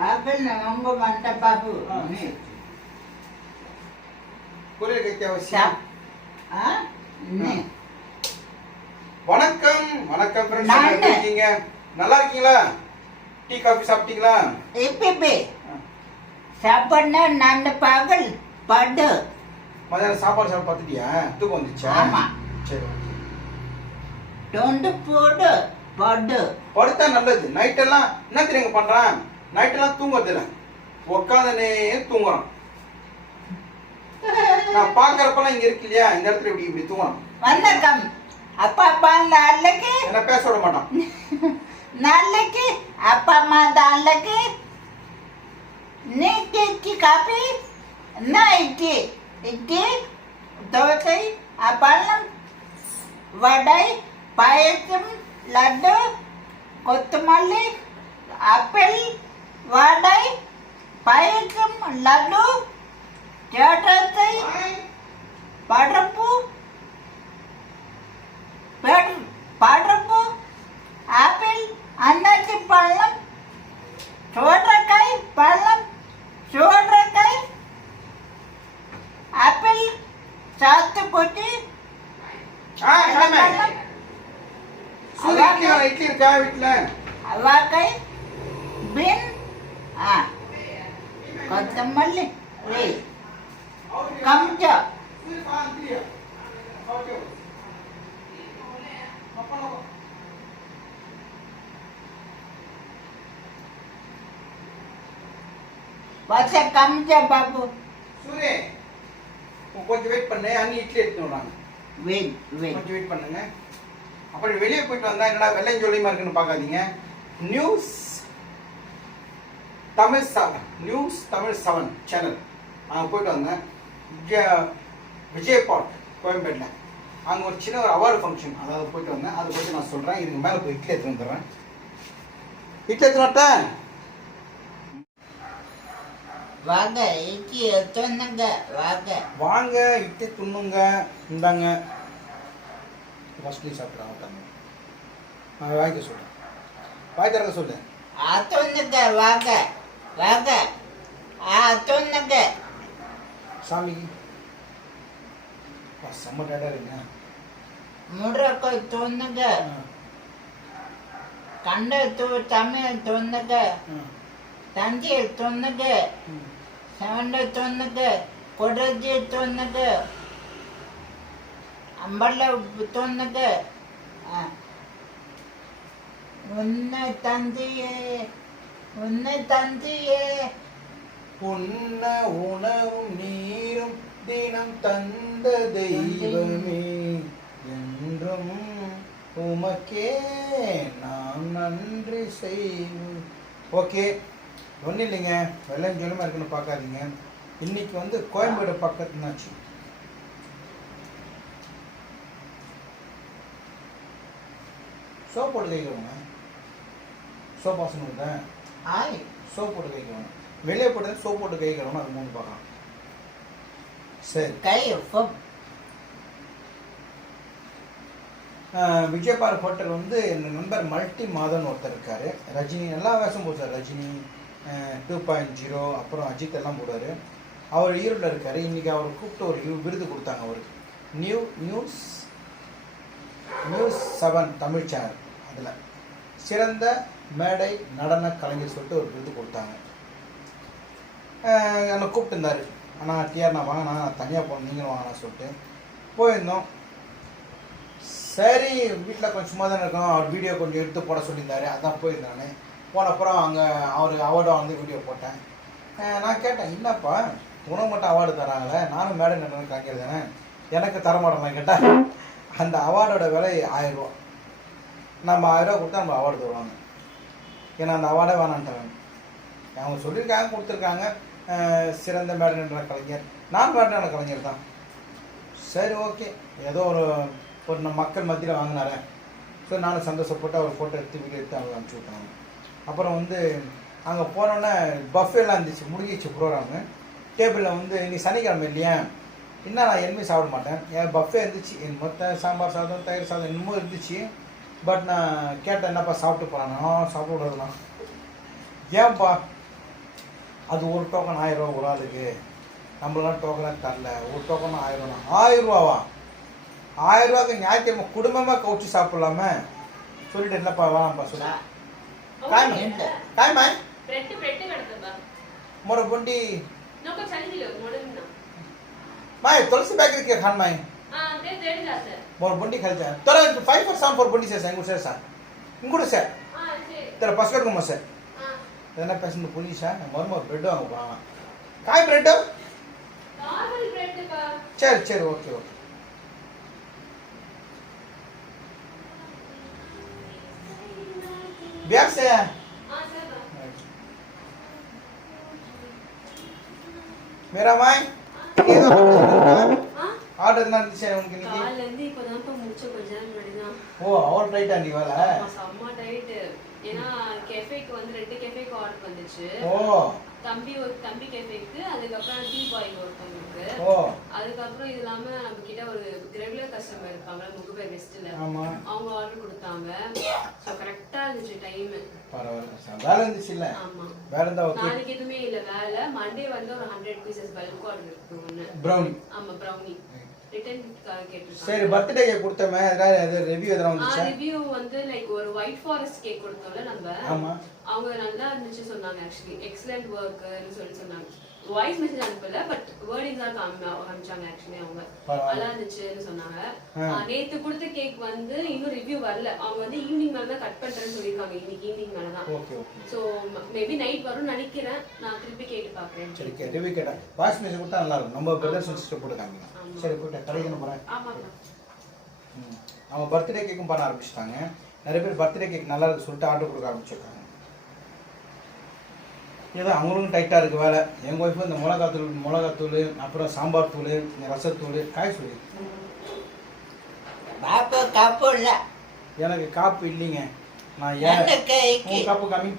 Babu nanggo mantap babu. Ni. Kurir ketyawasya. Ni. வணக்கம் வணக்கம் friends, எப்படி இருக்கீங்க? நல்லா இருக்கீங்களா? டீ காபி சாப்பிட்டீங்களா? இப்பே சாப்பிடனா நான் பகல் படு. மதியானம் சாப்பாடு சாப்பிட்டு பார்த்துட்டியா? தூக்கம் வந்துச்சா? ஆமா. சரி ஓகே. டொண்டு போடு படு. படுத்தா நல்லது. நைட் எல்லாம் என்ன தெரியுங்க பண்றான்? நைட் எல்லாம் தூங்குறது இல்லை, உட்காந்துனே தூங்குறான். நான் பாக்குறப்பெல்லாம் இங்க இருக்கு இல்லையா, இந்த இடத்துல இப்படி இப்படி தூங்குறான். வணக்கம் அப்பா அப்பா நாளைக்கு என்ன பேச விட மாட்டான். நாளைக்கு அப்பா அம்மா நாளைக்கு நீ tea coffee nightie idli dosa appalam vada பாயசம் லட்டு கொத்தமல்லி ஆப்பிள் வடை பாயசம் லட்டு சோட்டத்தை பருப்பு பருப்பு ஆப்பிள் அன்னாச்சி பழம் சோற்றைக்காய் பழம் சோற்றைக்காய் ஆப்பிள் சாத்துக்குடி இட்லி இருக்கா வீட்டுல? அவாக்காய் பீன் கொத்தமல்லி கம்ச்சா வச்ச கம்ச்சா பாபு. சூரே கொஞ்சம் வெயிட் பண்ணு, அண்ணி இட்லி எடுத்து வராங்க. கொஞ்சம் வெயிட் பண்ணுங்க. அப்புறம் வெளியே போயிட்டு வந்தா என்னடா வெள்ளையும் சொல்லியுமா இருக்குன்னு பார்க்காதீங்க. நியூஸ் தமிழ் 7 சேனல் அங்கே போயிட்டு வந்தேன். விஜய் பாட் கோயம்பேட்டில் அங்கே ஒரு சின்ன ஒரு அவார்டு ஃபங்க்ஷன், அதாவது போயிட்டு வந்தேன். அதை பற்றி நான் சொல்கிறேன். இதுக்கு மேலே போய் இட்லி எடுத்து வந்துடுறேன். இட்லி எடுத்து வரட்டேன்? வாங்க இட்லி எடுத்துங்க. வாங்க இட்லி துண்ணுங்க. இந்தாங்க ஃபஸ்ட்லி சாப்பிட்றாங்க. நான் வாய்க்க சொல்கிறேன், வாய் திறக்க சொல்கிறேன். அத்துங்க வாங்க அத்துங்க சாமி செம்ம டேடாக இருங்க. முடுறக்கோ துண்ணுங்க கண்ட தமிழ் துண்ணுங்க தஞ்சி துண்ணுங்க செவண்ட துண்ணுங்க கொடஜி துண்ணுங்க அம்பல்ல துண்ணுங்க உன்னை தந்தியே உன்ன உணவும் நீரும் தினம் தந்த தெய்வமே என்றும் உமக்கே நாம் நன்றி செய்வோம். ஓகே, ஒன்றும் இல்லைங்க, வெள்ளையும் சொல்லுமா இருக்குன்னு பார்க்காதீங்க. இன்னைக்கு வந்து கோயம்பேடு பக்கத்துனாச்சு. சோப் போட்டு கைக்கிறோங்க. சோப் வாசனை இருந்தேன். சோப் போட்டு கைக்கிறோம். வெளியே போட்டு சோப் போட்டு கைக்கிறோம். அது 3 பார்க்கலாம். சரி, விஜயபார் ஹோட்டல் வந்து என் நண்பர் மல்டி மாதன் ஒருத்தர் இருக்காரு. ரஜினி எல்லா வேஷம் போடுறார். ரஜினி 2.0 அப்புறம் அஜித் எல்லாம் போடுவார். அவர் ஈரோட்டில் இருக்கார். இன்றைக்கி அவர் கூப்பிட்டு ஒரு விருது கொடுத்தாங்க அவருக்கு. News 7 Tamil channel. அதில் சிறந்த மேடை நடன கலைஞர் சொல்லிட்டு ஒரு விருது கொடுத்தாங்க. என்னை கூப்பிட்டுருந்தார். ஆனால் டிஆர் நான் வாங்கினா, நான் தனியாக போகணும், நீங்களும் வாங்கினா சொல்லிட்டு போயிருந்தோம். சரி, வீட்டில் கொஞ்சம் சும்மா தானே இருக்கணும், அவர் வீடியோ கொஞ்சம் எடுத்து போட சொல்லியிருந்தாரு. அதான் போயிருந்தானே. போனப்புறம் அங்கே அவர் அவார்டாக வந்து வீடியோ போட்டேன். நான் கேட்டேன், என்னப்பா உனக்கு மட்டும் அவார்டு தராங்களே, நானும் மேடை நடன கலைஞர் தானே, எனக்கு தரமாட்டேன் கேட்டேன். அந்த அவார்டோட விலை 1000 ரூபா. நம்ம 1000 ரூபா கொடுத்தா நம்ம அவார்டு தருவாங்க. ஏன்னா அந்த அவார்டே வேணான்ட்டாங்க. அவங்க சொல்லியிருக்காங்க, கொடுத்துருக்காங்க சிறந்த மேடை நடன கலைஞர். நான் மேடை நடன கலைஞர் தான். சரி ஓகே, ஏதோ ஒரு மக்கள் மத்தியில் வாங்கினாரே. ஸோ நானும் சந்தோஷப்பட்டு அவர் ஃபோட்டோ எடுத்து வீடியோ எடுத்து அவங்க அனுப்பிச்சி விட்டாங்க. அப்புறம் வந்து அங்கே போனோன்னே பஃபேலாம் இருந்துச்சு, முடிஞ்சிச்சு ப்ரோக்ராமு. டேபிளில் வந்து இன்னைக்கு சனிக்கிழமை இல்லையா, இன்னும் நான் எதுவுமே சாப்பிட மாட்டேன். என் பஃபே இருந்துச்சு, என் மொத்த சாம்பார் சாதம் தயிர் சாதம் இன்னமும் இருந்துச்சு. பட் நான் கேட்டேன், என்னப்பா சாப்பிட்டு போகிறாங்க? சாப்பிட விடுறதுலாம் ஏன்ப்பா அது ஒரு டோக்கன் 1000 ரூபா ஒரு ஆளுக்கு. நம்மளாம் டோக்கனாக தரல. ஒரு டோக்கன் 1000 ரூபா. 1000 ரூபாவா? 1000 ரூபாய்க்கு ஞாயிற்றுக்கிழமை குடும்பமாக கவுச்சு சாப்பிடலாமே. சொல்லிட்டு என்னப்பா வாப்பா சொல்லு. काय माय ब्रेड करता बा मोर बुंडी नको चालली लो म्हणून ना माय तुलसी बेकरी के खान माय हां ते देड जाते मोर बुंडी खालते तर 5 for 7 for बुंडी से संगु से सा इंगुड से हां से तेरा पासवर्ड को मसे हां तेना पैसे में पुलिस है मोर ब्रेड वांगो बावा काय ब्रेड नॉर्मल ब्रेड बा चल ओके ओके बिहार से है हां सर मेरा माय ஆர்டர் என்ன இருந்துச்சு உங்களுக்கு இன்னைக்கு? காலைல இருந்து இப்போதான் முடிச்ச கொஞ்ச நேரம் முன்னாடி. ஓ அவர் ரைட் ஆண்டி வால செம்ம டைட். ஏன்னா கேஃபேக்கு வந்து 2 கேஃபேக்கு ஆர்டர் வந்துச்சு. ஓ தம்பி கேஃபேக்கு, அதுக்கப்புறம் டீ பாய்க்கு ஒருத்தவங்களுக்கு. ஓ அதுக்கப்புறம் இது இல்லாம நம்ம கிட்ட ஒரு ரெகுலர் கஸ்டமர் இருப்பாங்க முகுபேர் வெஸ்ட்ல. ஆமா அவங்க ஆர்டர் கொடுத்தாங்க. சோ கரெக்ட்டா இருந்துச்சு டைம். பரவாயில்லை வேலை இருந்துச்சு இல்ல? ஆமா வேற இருந்தா ஓகே. நாளைக்கு எதுவுமே இல்ல வேலை. மண்டே வந்து ஒரு 100 பீசஸ் பல்க் ஆர்டர் இருக்கு ஒண்ணு. ப்ரௌனி. ஆமா ப்ரௌனி. ரிட்டர்ன் கேட்டிருக்காங்க. சரி பர்த்டே கேக் கொடுத்தமே அது ரிவ்யூ எதனா வந்துச்சா? ரிவ்யூ வந்து லைக் ஒரு ஒயிட் ஃபாரஸ்ட் கேக் கொடுத்தோம்ல நம்ம. ஆமா அவங்க நல்லா இருந்துச்சு சொன்னாங்க. एक्चुअली எக்ஸலென்ட் வர்க்னு சொன்னாங்க. வாய்ஸ் மெசேஜ் அனுப்பல பட் வேர்டிங்ஸ் தான் காமிச்சாங்க. एक्चुअली அவங்க நல்லா இருந்துச்சுன்னு சொன்னாங்க. நேத்து கொடுத்த கேக் வந்து இன்னும் ரிவ்யூ வரல. அவங்க வந்து ஈவினிங் மேல தான் கட் பண்றேன்னு சொல்லிருக்காங்க. இன்னைக்கு ஈவினிங் மேல தான். Okay okay. So maybe night வரும்னு நினைக்கிறேன். நான் திருப்பி கேட்டு பார்க்கறேன். சரி ரிவ்யூ கேட்டா வாய்ஸ் மெசேஜ் கொடுத்தா நல்லா இருக்கும். நம்ம பிரதர்ஸ் சிஸ்டர் போட்டு காமிங்க. சரி போட்டு கடைக்கு போறேன். ஆமா அவங்க பர்த்டே கேக்கும் பண்ண ஆரம்பிச்சிட்டாங்க. நிறைய பேர் பர்த்டே கேக் நல்லா இருக்கு சொல்லிட்டு ஆர்டர் கொடுக்க ஆரம்பிச்சிருக்காங்க. ஏதோ அவங்களுக்கும் டைட்டாக இருக்குது வேலை. எங்கள் ஒய்ஃபு இந்த மிளகாத்தூள் அப்புறம் சாம்பார் தூள் ரசத்தூள் காய் சொல்லி காப்பு இல்லை எனக்கு காப்பு இல்லைங்க. நான் ஏன் காப்பு காமி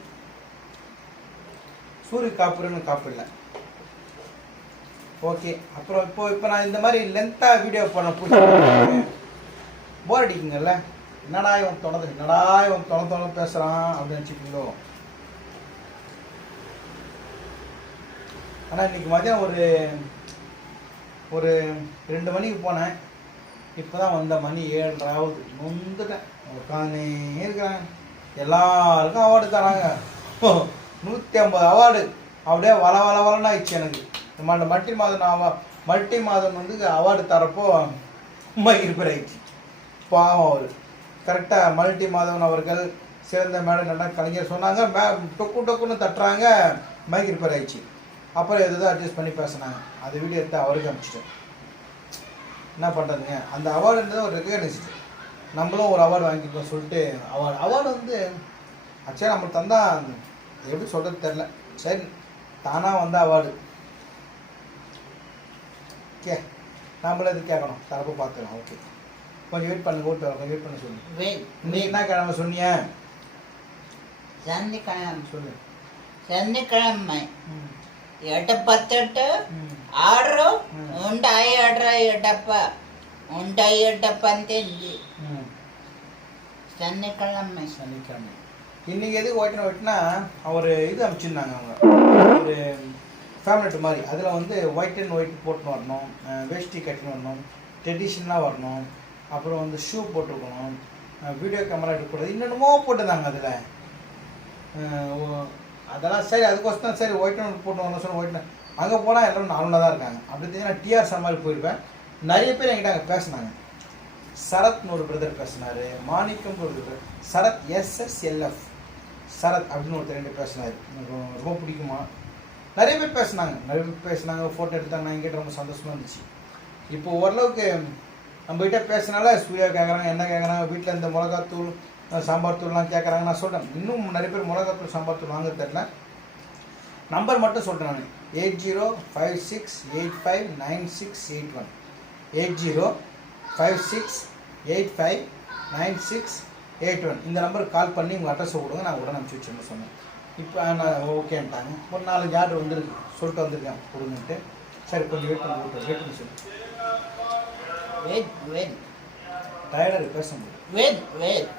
சூரிய காப்புன்னு காப்பு இல்லை. ஓகே அப்புறம் இப்போ நான் இந்த மாதிரி லென்த்தாக வீடியோ பண்ண போர் அடிக்குங்கல்ல. என்னடா இவன் தொண பேசுகிறான் அப்படின்னு நினச்சிப்பீங்களோ. ஆனால் இன்றைக்கி மதியம் ஒரு 2 மணிக்கு போனேன். இப்போ தான் வந்த மணி 7:30 ஆகுது. நொந்துட்டேன். உட்காந்தே இருக்கிறாங்க. எல்லாருக்கும் அவார்டு தராங்க. 150 அவார்டு அப்படியே வளன்னு ஆயிடுச்சு எனக்கு. அந்த மல்டி மாதம் வந்து அவார்டு தரப்போ மைக் ரிப்பேர் ஆயிடுச்சு. பாவம் அவர் கரெக்டாக மல்டி மாதவன் அவர்கள் சிறந்த மேடம் நல்லா கலைஞர் சொன்னாங்க. டொக்குன்னு தட்டுறாங்க. மைக் ரிப்பேர் ஆயிடுச்சு. அப்புறம் எதுவும் அட்ஜஸ்ட் பண்ணி பேசினாங்க. அந்த வீடியோ எடுத்து அவருக்கு அனுப்பிச்சிட்டேன். என்ன பண்ணுறதுங்க அந்த அவார்டுன்றது ஒரு ரெகக்னைஸ்டு. நம்மளும் ஒரு அவார்டு வாங்கிக்கோம் சொல்லிட்டு அவார்டு வந்து ஆக்சுவலாக நம்மளுக்கு தந்தால் எப்படி சொல்கிறது தெரில. சரி தானாக வந்த அவார்டு நம்மளும் இது கேட்கணும் தரப்பு பார்த்துக்கலாம். ஓகே கொஞ்சம் வெயிட் பண்ணுங்க. கொஞ்சம் வெயிட் பண்ண சொல்லு. நீ என்ன கிழமை சொன்னிய? சனிக்கிழமை சொல்லு. சனிக்கிழமை 8:18 ఆర్డర్ ఉంటాయి ఎడప్ప ఉంటాయి ఎడప్ప అంతే சனிக்கிழமை. இன்னைக்கு எதுக்கு ஓட்டினா அவர் இது அனுப்பிச்சிருந்தாங்க. அவங்க ஒரு ஃபேமிலெட் மாதிரி அதில் வந்து ஒயிட் அண்ட் ஒயிட் போட்டுன்னு வரணும், வேஷ்டி கட்டின்னு வரணும், ட்ரெடிஷ்னலாக வரணும், அப்புறம் வந்து ஷூ போட்டுருக்கணும், வீடியோ கேமரா எடுக்கக்கூடாது, இன்னொன்னுமோ போட்டுருந்தாங்க அதில். அதெல்லாம் சரி அதுக்கோசம் சரி ஒயிட் அண்ட் போட்டு வரணும் சொன்ன ஒயிட். அங்கே போனால் எல்லோரும் நார்மலாக தான் இருக்காங்க. அப்படி தெரிஞ்சு நான் டிஆர் மாதிரி போயிருப்பேன். நிறைய பேர் என்கிட்ட அங்கே பேசினாங்க. சரத்னு ஒரு பிரதர் பேசினார், மாணிக்கம் ஒரு பிரதர், சரத் SSLF சரத் அப்படின்னு ஒருத்தர் 2 பேசினார். எனக்கு ரொம்ப பிடிக்குமா. நிறைய பேர் பேசினாங்க ஃபோட்டோ எடுத்தாங்க. நான் என்கிட்ட ரொம்ப சந்தோஷமாக இருந்துச்சு. இப்போ ஓரளவுக்கு நம்மகிட்ட பேசினால சூர்யா கேட்குறாங்க, என்ன கேட்குறாங்க, வீட்டில் இந்த மிளகாத்தூள் சாம்பார் தூள்லாம் கேட்குறாங்க. நான் சொல்கிறேன் இன்னும் நிறைய பேர் மிளகாத்தூள் சாம்பார் தூள் வாங்க தெரில. நம்பர் மட்டும் சொல்கிறேன் நான் 8056859681 8056859681 இந்த நம்பருக்கு கால் பண்ணி உங்கள் அட்ரஸை கொடுங்க. நான் உடனே அனுப்பிச்சி வச்சுன்னு சொன்னேன். இப்போ நான் ஓகேன்ட்டாங்க. ஒரு 4 ஆர்டர் வந்துருக்கு சொல்லிட்டு வந்திருக்கேன் கொடுங்கன்ட்டு. சரி கொஞ்சம் வெயிட் பண்ணி சொல்லு. வெயிட் டயர்டாக பேச முடியும். வெயிட்